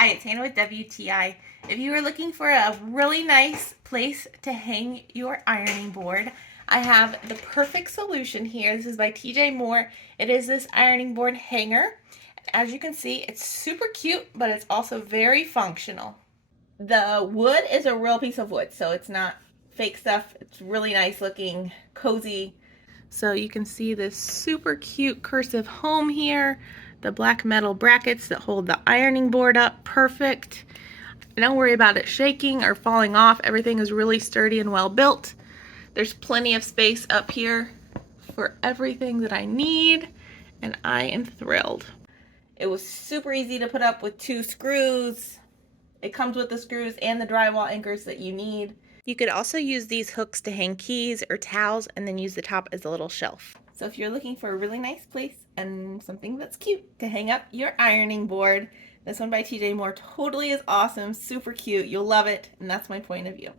Hi, it's Hannah with WTI. If you are looking for a really nice place to hang your ironing board, I have the perfect solution here. This is by TJ.MOREE. It is this ironing board hanger. As you can see, it's super cute, but it's also very functional. The wood is a real piece of wood, so it's not fake stuff. It's really nice looking, cozy. So you can see this super cute cursive home here. The black metal brackets that hold the ironing board up, perfect. Don't worry about it shaking or falling off. Everything is really sturdy and well built. There's plenty of space up here for everything that I need, and I am thrilled. It was super easy to put up with 2 screws. It comes with the screws and the drywall anchors that you need. You could also use these hooks to hang keys or towels and then use the top as a little shelf. So if you're looking for a really nice place and something that's cute to hang up your ironing board, this one by TJ.MOREE totally is awesome, super cute. You'll love it, and that's my point of view.